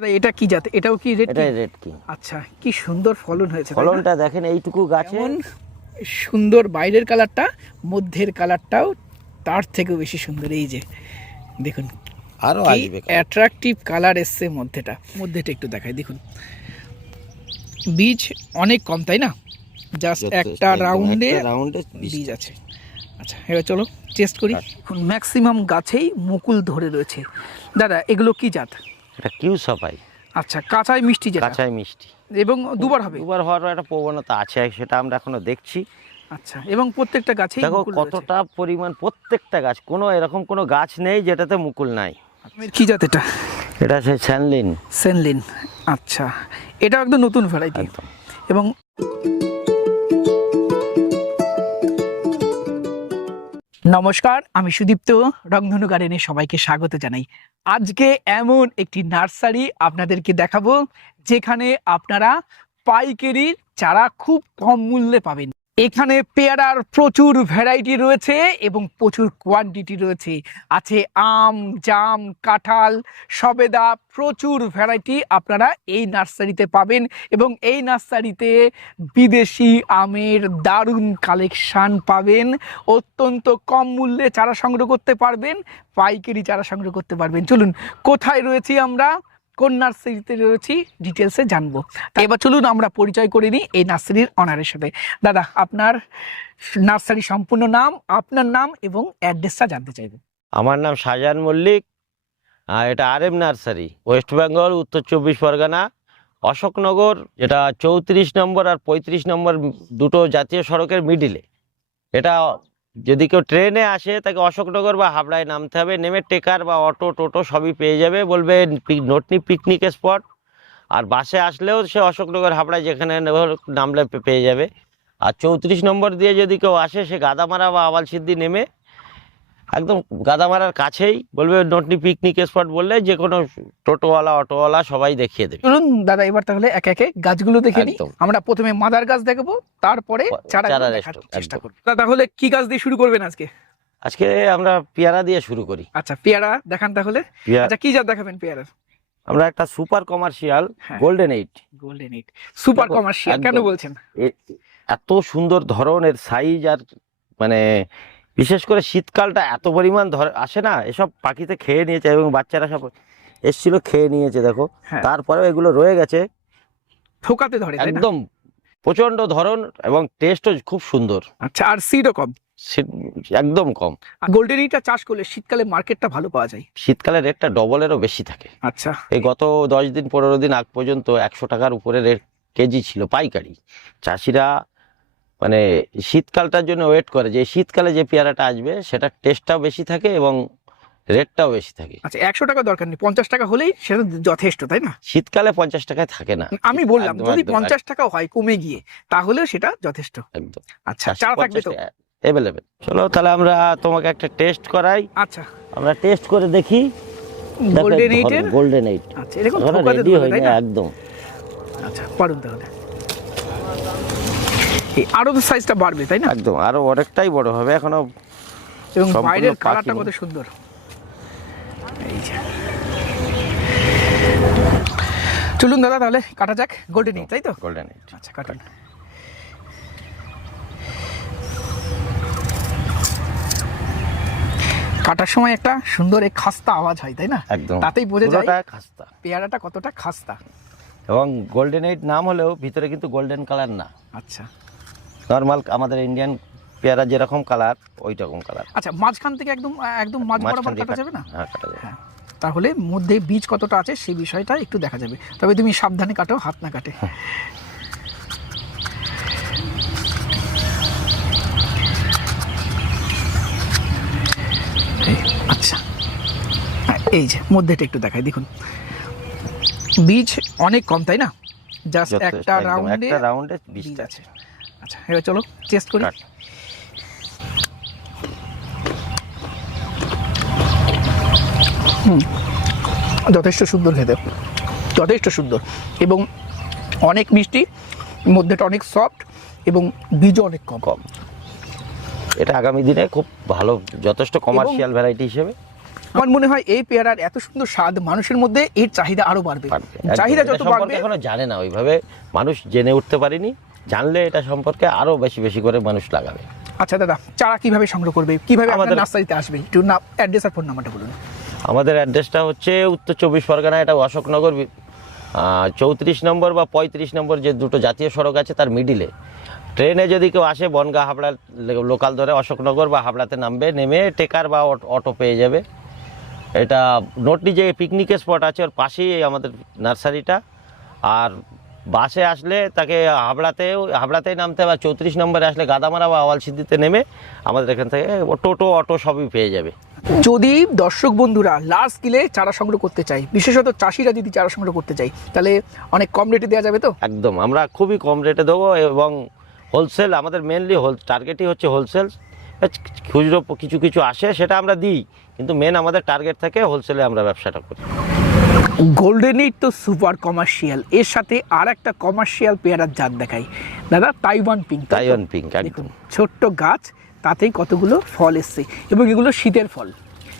দাদা এটা কি জাত? এটাও কি রেড? এটা রেড কিং। আচ্ছা, কি সুন্দর ফলন হয়েছে। ফলনটা দেখেন, এইটুকু গাছে সুন্দর, বাইরের কালারটা, মধ্যের কালারটাও তার থেকেও বেশি সুন্দর। এই যে দেখুন, আরো আসবে, অ্যাট্রাকটিভ কালার এসছে মধ্যেটা একটু দেখাই। দেখুন বীজ অনেক কম, তাই না? জাস্ট একটা রাউন্ডে বীজ আছে। আচ্ছা, এবার চলো টেস্ট করি। ম্যাক্সিমাম গাছেই মুকুল ধরে রয়েছে। দাদা এগুলো কি জাত? এটা কিউ সাপাই। আচ্ছা, কাঁচাই মিষ্টি, যেটা কাঁচাই মিষ্টি এবং দুবার হবে। দুবার হওয়ার একটা প্রবণতা আছে, সেটা আমরা এখনো দেখছি। আচ্ছা, এবং প্রত্যেকটা গাছেই দেখো কতটা পরিমাণ, প্রত্যেকটা গাছ, কোনো এরকম কোনো গাছ নেই যেটাতে মুকুল নাই। কি জাত এটা? এটা সেই স্যানলিন। আচ্ছা, এটা একদম নতুন ভ্যারাইটি। এবং নমস্কার, আমি সুদীপ্ত, রংধনু গার্ডেনে সবাইকে স্বাগত জানাই। আজকে এমন একটি নার্সারি আপনাদেরকে দেখাবো যেখানে আপনারা পাইকারি চারা খুব কম মূল্যে পাবেন। এখানে পেয়ারার প্রচুর ভ্যারাইটি রয়েছে এবং প্রচুর কোয়ান্টিটি রয়েছে। আছে আম, জাম, কাঁঠাল, সবেদা, প্রচুর ভ্যারাইটি আপনারা এই নার্সারিতে পাবেন। এবং এই নার্সারিতে বিদেশি আমের দারুণ কালেকশান পাবেন। অত্যন্ত কম মূল্যে চারা সংগ্রহ করতে পারবেন, পাইকারি চারা সংগ্রহ করতে পারবেন। চলুন, কোথায় রয়েছি আমরা, কোন নার্সারিতে রয়েছি, ডিটেলসে জানবো। তাই এবার চলুন আমরা পরিচয় করে নিই এই নার্সারির অনারের সাথে। দাদা, আপনার নার্সারি সম্পূর্ণ নাম, আপনার নাম এবং অ্যাড্রেসটা জানতে চাইবো। আমার নাম শাহজাহান মল্লিক, এটা RM নার্সারি, ওয়েস্ট বেঙ্গল, উত্তর 24 পরগনা, অশোকনগর, যেটা 34 নম্বর আর 35 নম্বর দুটো জাতীয় সড়কের মিডিলে। এটা যদি কেউ ট্রেনে আসে তাকে অশোকনগর বা হাবড়ায় নামতে হবে, নেমে টেকার বা অটো টোটো সবই পেয়ে যাবে, বলবে নটনি পিকনিক স্পট। আর বাসে আসলেও সে অশোকনগর হাবড়ায় যেখানে নামলে পেয়ে যাবে। আর 34 নম্বর দিয়ে যদি কেউ আসে, সে গাদামারা বা আবালসিদ্ধি নেমে একদম গাদামারার কাছেই বলবে নটনি পিকনিক স্পট, বললে যে কোনো টোটোওয়ালা অটোওয়ালা সবাই দেখিয়ে দেবে। চলুন দাদা, এবার তাহলে একে একে গাছগুলো দেখে নিই। আমরা প্রথমে মাদার গাছ দেখবো, তারপরে চারা দেখার চেষ্টা করব। তাহলে কি গাছ দিয়ে শুরু করবেন আজকে? আজকে আমরা পেয়ারা দিয়ে শুরু করি। আচ্ছা, পেয়ারা দেখান তাহলে। আচ্ছা, কি জাত দেখাবেন পেয়ারার? আমরা একটা super commercial golden eight. Super commercial কেন বলছেন? এত সুন্দর ধরনের সাইজ, আর মানে বিশেষ করে শীতকালটা এত পরিমাণ আসে না, এসব পাখিতে খেয়ে নিয়েছে এবং বাচ্চারা সব এসছিল খেয়ে নিয়েছে। দেখো, তারপরেও এগুলো রয়ে গেছে, থোকাতে ধরে একদম প্রচন্ড ধরন, এবং টেস্টও খুব সুন্দর। আচ্ছা, আর সিডও কম, একদম কম। গোল্ডেন এইটটা চাষ করলে শীতকালে মার্কেটটা ভালো পাওয়া যায়। শীতকালে রেটটা ডবলেরও বেশি থাকে। আচ্ছা, এই গত 10 দিন 15 দিন আগ পর্যন্ত 100 টাকার উপরে রেট কেজি ছিল পাইকারি। চাষিরা মানে শীতকালটার জন্য ওয়েট করে যে শীতকালে যে পেয়ারাটা আসবে সেটা টেস্টটাও বেশি থাকে এবং রেটটাও বেশি থাকে। আচ্ছা, 100 টাকা দরকার নেই, 50 টাকা হলেই সেটা যথেষ্ট, তাই না? শীতকালে 50 টাকায় থাকে না, আমি বললাম যদি 50 টাকা হয় কমে গিয়ে, তাহলেও সেটা যথেষ্ট একদম। আচ্ছা, চারা থাকবে তো अवेलेबल। চলো তাহলে আমরা তোমাকে একটা টেস্ট করাই। আচ্ছা, আমরা টেস্ট করে দেখি গোল্ডেন এইট। আচ্ছা, এরকম থোকাতে ধরে, তাই না? একদম। আচ্ছা, পারুন তাহলে আরো তো সাইজটা বাড়বে, তাই না? একদম, আরো অনেকটাই বড় হবে এখনো। এবং বাইরের কালারটা কত সুন্দর। এই যে, চলুন দাদা তাহলে কাটা যাক গোল্ডেন এইট, তাই তো? Golden eight. আচ্ছা, কাটুন। কাটার সময় একটা সুন্দর এক খাস্তা আওয়াজ হয়, তাই না? একদম, তাতেই বোঝা যায় খাস্তা পেয়ারাটা কতটা খাস্তা। এবং গোল্ডেন এইট নাম হলেও ভিতরে কিন্তু গোল্ডেন কালার না। আচ্ছা, নরমাল আমাদের ইন্ডিয়ান পেয়ারা যেরকম কালার ওই রকম কালার। আচ্ছা, মাঝখান থেকে একদম মাঝ বরাবর কাটা যাবে না? হ্যাঁ, কাটা যাবে। হ্যাঁ, তাহলে মধ্যে বীজ কতটা আছে সেই বিষয়টা একটু দেখা যাবে। তবে তুমি সাবধানে কাটো, হাত না কাটে। আচ্ছা, এই যে মধ্যেটা একটু দেখাই। দেখুন বীজ অনেক কম, তাই না? জাস্ট একটা রাউন্ডে বীজ আছে। আচ্ছা, এবার চলো টেস্ট করি। যথেষ্ট সুন্দর খেতে, যথেষ্ট সুন্দর এবং অনেক মিষ্টি, মধ্যেটা অনেক সফট এবং বীজও অনেক কম। এটা আগামী দিনে খুব ভালো, যথেষ্ট কমার্শিয়াল ভ্যারাইটি হিসেবে। আমার মনে হয় এই পেয়ারার এত সুন্দর স্বাদ, মানুষের মধ্যে এর চাহিদা আরো বাড়বে। একদম। চাহিদা এটা যত সম্পর্কে বাড়বে, এখনো জানে না, ওইভাবে মানুষ জেনে উঠতে পারেনি। জানলে এটা সম্পর্কে আরো বেশি বেশি করে মানুষ লাগাবে। আচ্ছা দাদা, চারা কিভাবে সংগ্রহ করবে, কিভাবে আমাদের আমাদের- নার্সারিতে আসবে, একটু নাম, অ্যাড্রেস আর ফোন নাম্বারটা বলুন। আমাদের অ্যাড্রেসটা হচ্ছে উত্তর 24 পরগনা, এটা অশোকনগর 34 নম্বর বা 35 নম্বর যে দুটো জাতীয় সড়ক আছে তার মিডিলে। ট্রেনে যদি কেউ আসে বনগাঁ হাবড়া লোকাল ধরে অশোকনগর বা হাবড়াতে নামবে, নেমে টেকার বা অটো পেয়ে যাবে। এটা নটলি যে পিকনিকের স্পট আছে ওর পাশেই আমাদের নার্সারিটা। আর বাসে আসলে তাকে হাবড়াতেই নামতে হবে, 34 নম্বরে আসলে গাদামারা বা আওয়ালসিদ্ধিতে নেমে আমাদের এখান থেকে টোটো অটো সবই পেয়ে যাবে। যদি দর্শক বন্ধুরা লার্জ স্কেলে চারা সংগ্রহ করতে চায়, বিশেষত চাষিরা যদি চারা সংগ্রহ করতে চায়, তাহলে অনেক কম রেটে দেওয়া যাবে তো? একদম, আমরা খুবই কম রেটে দেবো এবং হোলসেল, আমাদের মেনলি টার্গেটই হচ্ছে হোলসেল। খুচরো কিছু কিছু আসে সেটা আমরা দিই, কিন্তু মেন আমাদের টার্গেট থাকে হোলসেলে আমরা ব্যবসাটা করি। গোল্ডেন এইট তো সুপার কমার্শিয়াল, এর সাথে আর একটা কমার্শিয়াল পেয়ারার জাত দেখাই দাদা, তাইওয়ান পিঙ্ক। তাইওয়ান পিঙ্ক, দেখুন একদম ছোট্ট গাছ, তাতেই কতগুলো ফল এসছে, এবং এগুলো শীতের ফল।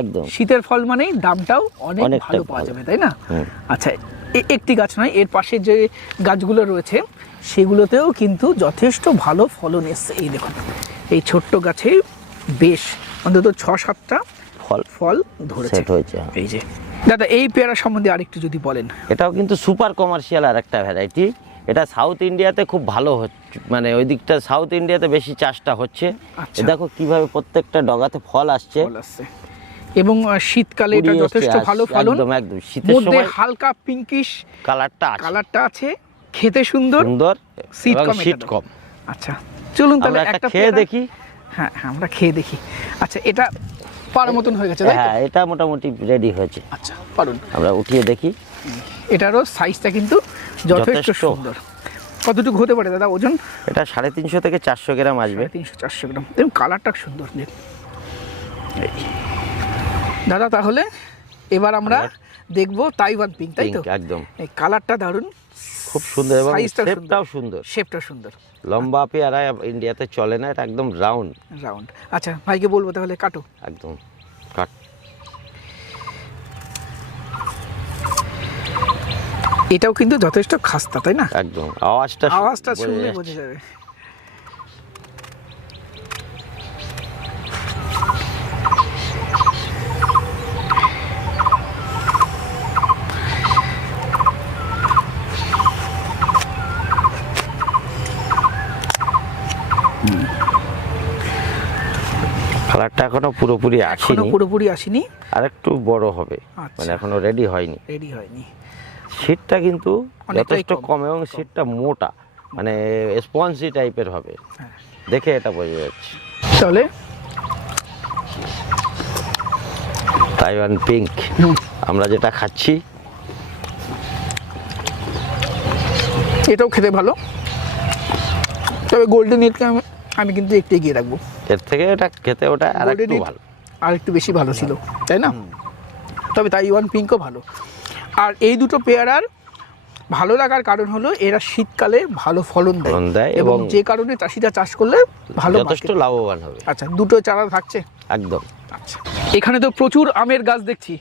একদম। শীতের ফল মানেই দামটাও অনেক অনেকটা ভালো পাওয়া ভালো। যাবে, তাই না? হুম। আচ্ছা, একটি গাছ নয়, এর পাশে যে গাছগুলো রয়েছে সেগুলোতেও কিন্তু যথেষ্ট ভালো ফলন এসছে। এই দেখুন, এই ছোট্ট গাছে বেশ অন্তত 6-7টা ফল ধরেছে। সেট হয়েছে। এই যে দাদা, এই পেয়ারা সম্বন্ধে আরেকটু যদি বলেন। এটাও কিন্তু সুপার কমার্শিয়াল আর একটা ভ্যারাইটি। এটা সাউথ ইন্ডিয়াতে খুব ভালো হচ্ছে, মানে ওই দিকটা সাউথ ইন্ডিয়াতে বেশি চাষটা হচ্ছে। আচ্ছা। এ দেখো কিভাবে প্রত্যেকটা ডগাতে ফল আসছে, ফল আসছে, এবং শীতকালে এটা কুড়ি যথেষ্ট এসছে, ভালো ফলন। একদম একদম শীতের মধ্যে সময় হালকা পিঙ্কিশ কালারটা আছে, খেতে সুন্দর, সুন্দর শীত এবং কম শীত এটাতে। কম। আচ্ছা চলুন তাহলে আমরা একটা একটা খেয়ে পেয়ারা- দেখি। হ্যাঁ হ্যাঁ, আমরা খেয়ে দেখি। আচ্ছা, এটা পাড়ার মতন হয়ে গেছে, তাই তো? হ্যাঁ, এটা মোটামুটি রেডি হয়েছে। আচ্ছা পারুন, আমরা উঠিয়ে দেখি। এটারও সাইজটা কিন্তু যথেষ্ট যথেষ্ট। সুন্দর। কতটুকু হতে পারে দাদা ওজন? এটা 350 থেকে 400 গ্রাম আসবে। 300-400 গ্রাম, এবং কালারটা সুন্দর। এই। দাদা তাহলে এবার আমরা দেখবো তাইওয়ান পিঙ্ক, তাই তো? পিঙ্ক, একদম এই কালারটা দারুণ, খুব সুন্দর এবং সাইজটা শেপটাও সুন্দর। শেপটা সুন্দর, লম্বা পেয়ারা ইন্ডিয়াতে চলে না, এটা একদম রাউন্ড। আচ্ছা ভাইকে বলবো তাহলে কাটো। একদম কাট। এটাও কিন্তু যথেষ্ট খাস্তা, তাই না? একদম আওয়াজটা আওয়াজটা বোঝা শুনলে যাচ্ছে। বোঝা যাবে। কালারটা এখনো পুরোপুরি এখনো আসেনি, পুরোপুরি আসেনি, আর একটু বড় হবে, আচ্ছা। মানে এখনো রেডি হয়নি। রেডি হয়নি। শীতটা কিন্তু অনেকটাই যথেষ্ট কম। কম এবং শীতটা মোটা, মানে স্পঞ্জি টাইপের হবে। হ্যাঁ। দেখে এটা বোঝা যাচ্ছে। তাহলে তাইওয়ান পিঙ্ক আমরা যেটা খাচ্ছি, এটাও খেতে ভালো, তবে গোল্ডেন ইটকে আমি কিন্তু একটু এগিয়ে রাখবো। এর থেকে এটা খেতে ওটা আর Golden একটু Eat ভালো। আর একটু বেশি ভালো ছিল, তাই না? তবে তাইওয়ান পিঙ্কও ভালো। আর এই দুটো পেয়ারার ভালো লাগার কারণ হলো এরা শীতকালে ভালো ফলন ফলন দেয়, দেয় এবং এবং যে কারণে চাষিরা চাষ করলে ভালো যথেষ্ট market। লাভবান হবে। আচ্ছা, দুটো চারা থাকছে। একদম। আচ্ছা, এখানে তো প্রচুর আমের গাছ দেখছি,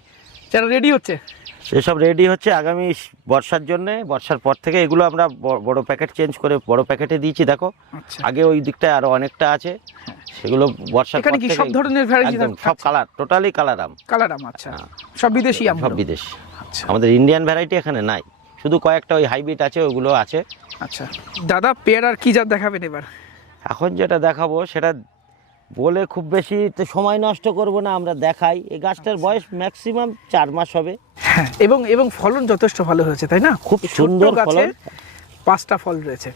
চারা রেডি হচ্ছে। সেসব রেডি হচ্ছে আগামী বর্ষার জন্য। বর্ষার পর থেকে এগুলো আমরা বড় প্যাকেট চেঞ্জ করে বড় প্যাকেটে দিয়েছি। দেখো আচ্ছা, আগে ওই দিকটায় আরো অনেকটা আছে, সেগুলো বর্ষার এখানে পর কি থেকে সব ধরনের ভ্যারাইটি একদম সব কালার, টোটালি কালার আম। কালার আম? আচ্ছা, সব বিদেশি আম? সব বিদেশ। আচ্ছা আমাদের ইন্ডিয়ান ভ্যারাইটি এখানে নাই, শুধু কয়েকটা ওই হাইব্রিড আছে, ওগুলো আছে। আচ্ছা দাদা, পেয়ারার কি জাত দেখাবেন এবার? এখন যেটা দেখাবো সেটা বলে খুব বেশি তো সময় নষ্ট করব না, আমরা দেখাই। এই গাছটার বয়স ম্যাক্সিমাম 4 মাস হবে। হ্যাঁ, এবং ফলন যথেষ্ট ভালো হয়েছে, তাই না? খুব এই ছোট্ট সুন্দর গাছে ফলন। 5টা ফল রয়েছে,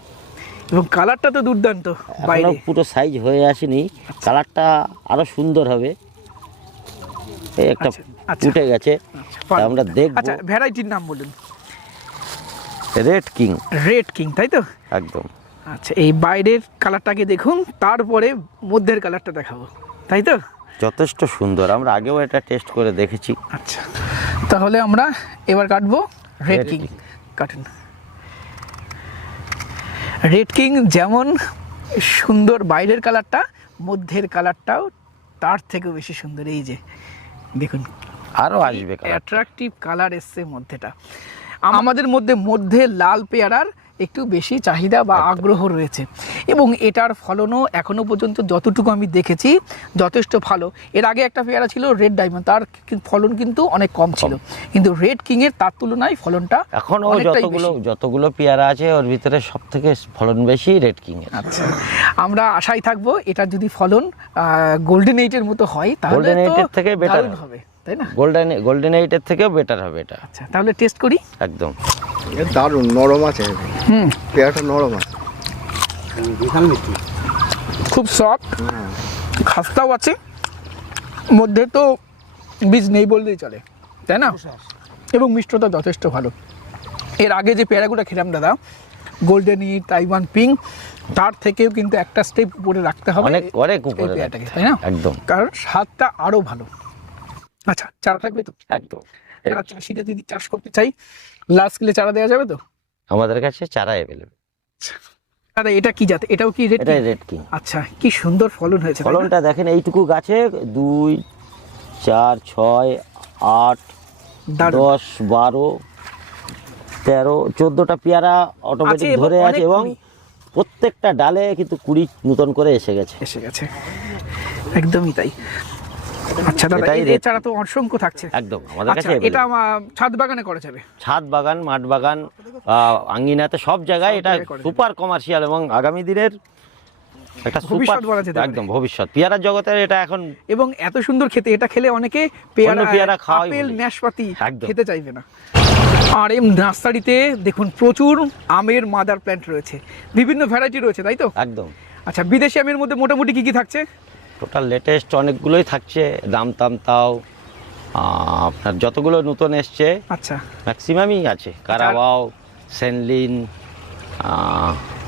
এবং কালারটা তো দুর্দান্ত। এখনো বাইরে পুরো সাইজ হয়ে আসেনি, কালারটা আরো সুন্দর হবে। এই একটা আচ্ছা, আচ্ছা। উঠে গেছে, তা আমরা দেখবো। আচ্ছা, ভ্যারাইটির নাম বলুন। রেড কিং, রেড কিং, তাই তো? একদম। আচ্ছা, এই বাইরের কালারটাকে দেখুন, তারপরে মধ্যের কালারটা দেখাবো, তাই তো? যথেষ্ট সুন্দর, আমরা আগেও এটা টেস্ট করে দেখেছি। আচ্ছা, তাহলে আমরা এবার কাটবো রেড Red কিং। King। কাটুন। রেড কিং যেমন সুন্দর বাইরের কালারটা, মধ্যের কালারটাও তার থেকেও বেশি সুন্দর। এই যে দেখুন আরো আসবে কালার। অ্যাট্রাকটিভ কালার এসছে মধ্যেটা। আমাদের মধ্যে লাল পেয়ারার একটু বেশি চাহিদা বা আগ্রহ রয়েছে এবং এটার ফলনও এখনো পর্যন্ত যতটুকু আমি দেখেছি যথেষ্ট ভালো। এর আগে একটা পেয়ারা ছিল রেড ডায়মন্ড, তার ফলন কিন্তু অনেক কম ছিল, কিন্তু রেড কিং এর তার তুলনায় ফলনটা এখনো অনেকটাই যতগুলো পেয়ারা আছে ওর ভিতরে সব থেকে ফলন বেশি রেড কিং এর। আচ্ছা, আমরা আশায় থাকবো এটা যদি ফলন গোল্ডেন এইটের মতো হয় তাহলে গোল্ডেন তো এইটের থেকে বেটার দারুণ হবে, তাই না? গোল্ডেন এইটের থেকেও বেটার হবে এটা। আচ্ছা, তাহলে টেস্ট করি। একদম দারুণ নরম আছে, পেয়ারাটা নরম আছে, খুব সফট, খাস্তাও আছে, মধ্যে তো বীজ নেই বললেই চলে, তাই না? এবং মিষ্টতা যথেষ্ট ভালো। এর আগে যে পেয়ারাগুলো খেলাম দাদা, গোল্ডেন ই, তাইওয়ান পিং, তার থেকেও কিন্তু একটা স্টেপ উপরে রাখতে হবে অনেক এই উপরে পেয়ারাটাকে, তাই না? একদম কারণ স্বাদটা আরো ভালো। আচ্ছা, চারা থাকবে তো? একদম। যারা চাষিরা যদি চাষ করতে চাই, লার্জ স্কেলে চারা দেওয়া যাবে তো? আমাদের কাছে চারা অ্যাভেলেবল। দাদা এটা কি জাত? এটাও কি রেড? এটা রেড কিং। আচ্ছা, কি সুন্দর ফলন হয়েছে, তাই না? ফলনটা দেখেন, এইটুকু গাছে 2, 4, 6, 8, দারুণ। 10, 12, 13, 14টা পেয়ারা অটোমেটিক আছে এবং ধরে অনেক আছে এবং কুড়ি। প্রত্যেকটা ডালে কিন্তু 20 নতুন করে এসে গেছে। একদমই তাই। আচ্ছা দাদা, এটাই এর red চারা তো অসংখ্য থাকছে একদম আমাদের আচ্ছা, কাছে এটা available। ছাদ বাগানে করা যাবে? ছাদ বাগান, মাঠ বাগান, আঙ্গিনাতে সব জায়গায় এটা করা যাবে। সুপার কমার্শিয়াল এবং আগামী দিনের একটা সুপার, ভবিষ্যৎ বলা যেতে পারে। একদম ভবিষ্যৎ পেয়ারার জগতের এটা এখন এবং এত সুন্দর খেতে, এটা খেলে অনেকে পেয়ারা, অন্য পেয়ারা খাওয়াই আপেল, ভুলে। নাশপাতি একদম। খেতে চাইবে না। আর এই নার্সারিতে দেখুন প্রচুর আমের মাদার প্ল্যান্ট রয়েছে, বিভিন্ন ভ্যারাইটি রয়েছে, তাই তো? একদম আচ্ছা, বিদেশি আমের মধ্যে মোটামুটি কি কি থাকছে? টোটাল লেটেস্ট অনেকগুলোই থাকছে, দাম তাও আপনার যতগুলো নতুন এসছে আচ্ছা, ম্যাক্সিমামই আছে, কারাবাও, সেনলিন,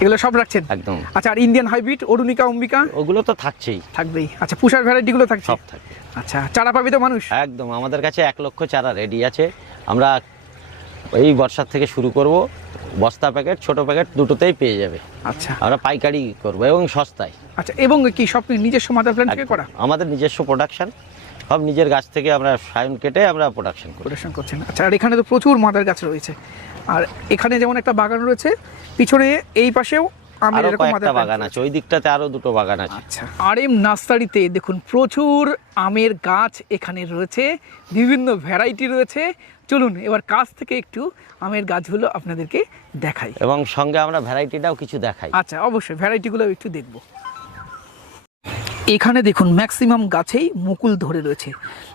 এগুলো সব রাখছেন? একদম। আচ্ছা, আর ইন্ডিয়ান হাইব্রিড, অরুণিকা, অম্বিকা ওগুলো তো থাকছেই, থাকবেই। আচ্ছা, পুষার ভ্যারাইটিগুলো থাকছে? সব থাকবে। আচ্ছা, চারা পাবে তো মানুষ? একদম, আমাদের কাছে 1 লক্ষ চারা রেডি আছে। আমরা এই বর্ষার থেকে শুরু করব, বস্তা প্যাকেট, ছোট প্যাকেট দুটোতেই পেয়ে যাবে। আচ্ছা আমরা পাইকারি করব এবং সস্তায়। আচ্ছা, এবং কি সব নিজস্ব মাদার প্ল্যান্ট থেকে করা? আমাদের নিজস্ব প্রোডাকশন, সব নিজের গাছ থেকে আমরা সায়ন কেটে আমরা প্রোডাকশন করি। প্রোডাকশন করছেন। আচ্ছা, আর এখানে তো প্রচুর মাদার গাছ রয়েছে, আর এখানে যেমন একটা বাগান রয়েছে, পিছনে এই পাশেও আমের আরো এরকম মাদার কয়েকটা প্ল্যান্ট বাগান আছে, ওই দিকটাতে আরো 2টো বাগান আছে। আচ্ছা, আর এম নার্সারিতে দেখুন প্রচুর আমের গাছ এখানে রয়েছে, বিভিন্ন ভ্যারাইটি রয়েছে। চলুন এবার কাছ থেকে একটু আমের গাছগুলো আপনাদেরকে দেখাই এবং সঙ্গে আমরা ভ্যারাইটিটাও কিছু দেখাই। আচ্ছা, অবশ্যই ভ্যারাইটিগুলো একটু দেখব। এখানে দেখুন ম্যাক্সিমাম গাছেই মুকুল ধরে রয়েছে।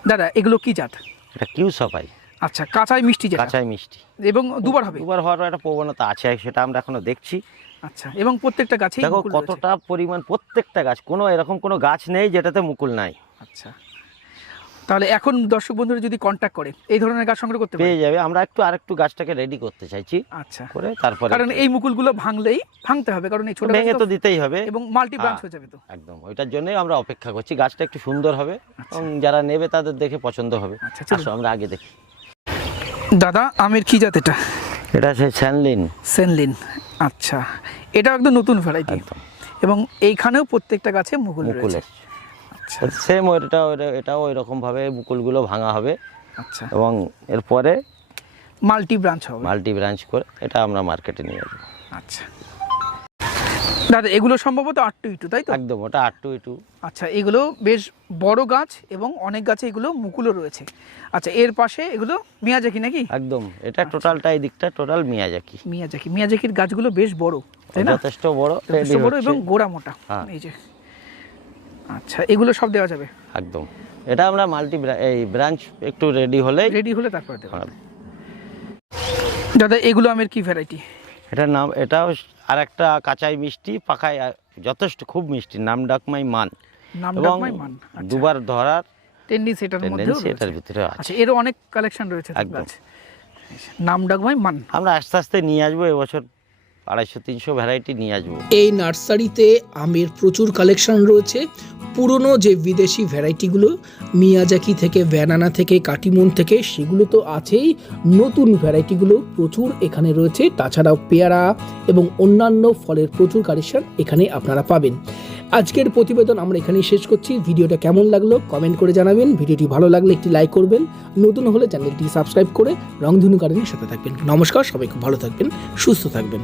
দাদা, এগুলো কি জাত? এটা কিউ সপাই। আচ্ছা, কাঁচাই মিষ্টি যেটা, কাঁচাই মিষ্টি এবং দুবার হবে? দুবার হওয়ার একটা প্রবণতা আছে, সেটা আমরা এখনো দেখছি। আচ্ছা, এবং প্রত্যেকটা গাছে দেখো কতটা পরিমাণ, প্রত্যেকটা গাছ, কোনো এরকম কোনো গাছ নেই যেটাতে মুকুল নাই। আচ্ছা, তাহলে এখন দর্শক বন্ধুরা যদি কন্ট্যাক্ট করে এই ধরনের গাছ সংগ্রহ করতে পারে? পেয়ে যাবে। আমরা আরেকটু গাছটাকে রেডি করতে চাইছি, আচ্ছা, করে তারপরে, কারণ এই মুকুলগুলো ভাঙতে হবে, কারণ এই ছোট গাছ ভেঙে তো দিতেই হবে এবং মাল্টি ব্রাঞ্চ হ্যাঁ। হয়ে যাবে তো। একদম, ওইটার জন্যই আমরা অপেক্ষা করছি। গাছটা একটু সুন্দর হবে এবং যারা নেবে তাদের দেখে পছন্দ হবে। আচ্ছা, চলুন। আসো আমরা আগে দেখি। দাদা, আমের কি জাত এটা? এটা সেই স্যানলিন। সেনলিন। আচ্ছা, এটা একদম নতুন ভ্যারাইটি একদম এবং এইখানেও প্রত্যেকটা গাছে মুকুল মুকুল রয়েছে। এসছে। আচ্ছা সেম এটাও ওই রকম ভাবে মুকুলগুলো ভাঙা হবে আচ্ছা, এবং এরপরে মাল্টি ব্রাঞ্চ হবে। মাল্টি ব্রাঞ্চ করে এটা আমরা মার্কেটে নিয়ে যাবো। আচ্ছা দাদা, এগুলো সম্ভবত 8x2, তাই তো? একদম, ওটা 8x2। আচ্ছা, এগুলো বেশ বড় গাছ এবং অনেক গাছে এগুলো মুকুলও রয়েছে। আচ্ছা, এর পাশে এগুলো মিয়াজাকি নাকি? একদম, এটা টোটালটা এই দিকটা টোটাল মিয়াজাকি। মিয়াজাকির গাছগুলো বেশ বড়, তাই না? যথেষ্ট বড়, যথেষ্ট ready বড় হচ্ছে। এবং গোড়া মোটা। হ্যাঁ। এই যে, আচ্ছা, এগুলো সব দেওয়া যাবে? একদম, এটা আমরা এই ব্রাঞ্চ একটু রেডি হলেই রেডি হলে তারপর দেওয়া হ্যাঁ। যাবে। দাদা, এগুলো আমের কি ভ্যারাইটি? এটার নাম, এটাও আর একটা কাঁচাই মিষ্টি, পাকায় যথেষ্ট খুব মিষ্টি, নাম ডাকমাই মান। নাম এবং ডাকমাই মান। আচ্ছা, দুবার ধরার টেন্ডেন্সি এটার মধ্যেও টেন্ডেন্সি এটার রয়েছে। ভিতরে আছে। আচ্ছা, এরও অনেক কালেকশন রয়েছে তো একদম। গাছ। নাম ডাকমাই মান। আমরা আস্তে আস্তে নিয়ে আসবো এবছর, 250-300 ভ্যারাইটি নিয়ে আসবো। এই নার্সারিতে আমের প্রচুর কালেকশন রয়েছে। পুরনো যে বিদেশি ভ্যারাইটিগুলো মিয়াজাকি থেকে, ব্যানানা থেকে, কাটিমন থেকে, সেগুলো তো আছেই, নতুন ভ্যারাইটিগুলো প্রচুর এখানে রয়েছে। তাছাড়াও পেয়ারা এবং অন্যান্য ফলের প্রচুর কালেকশন এখানে আপনারা পাবেন। আজকের প্রতিবেদন আমরা এখানেই শেষ করছি। ভিডিওটা কেমন লাগলো কমেন্ট করে জানাবেন। ভিডিওটি ভালো লাগলে একটি লাইক করবেন, নতুন হলে চ্যানেলটি সাবস্ক্রাইব করে রংধনু গার্ডেনের সাথে থাকবেন। নমস্কার, সবাই খুব ভালো থাকবেন, সুস্থ থাকবেন।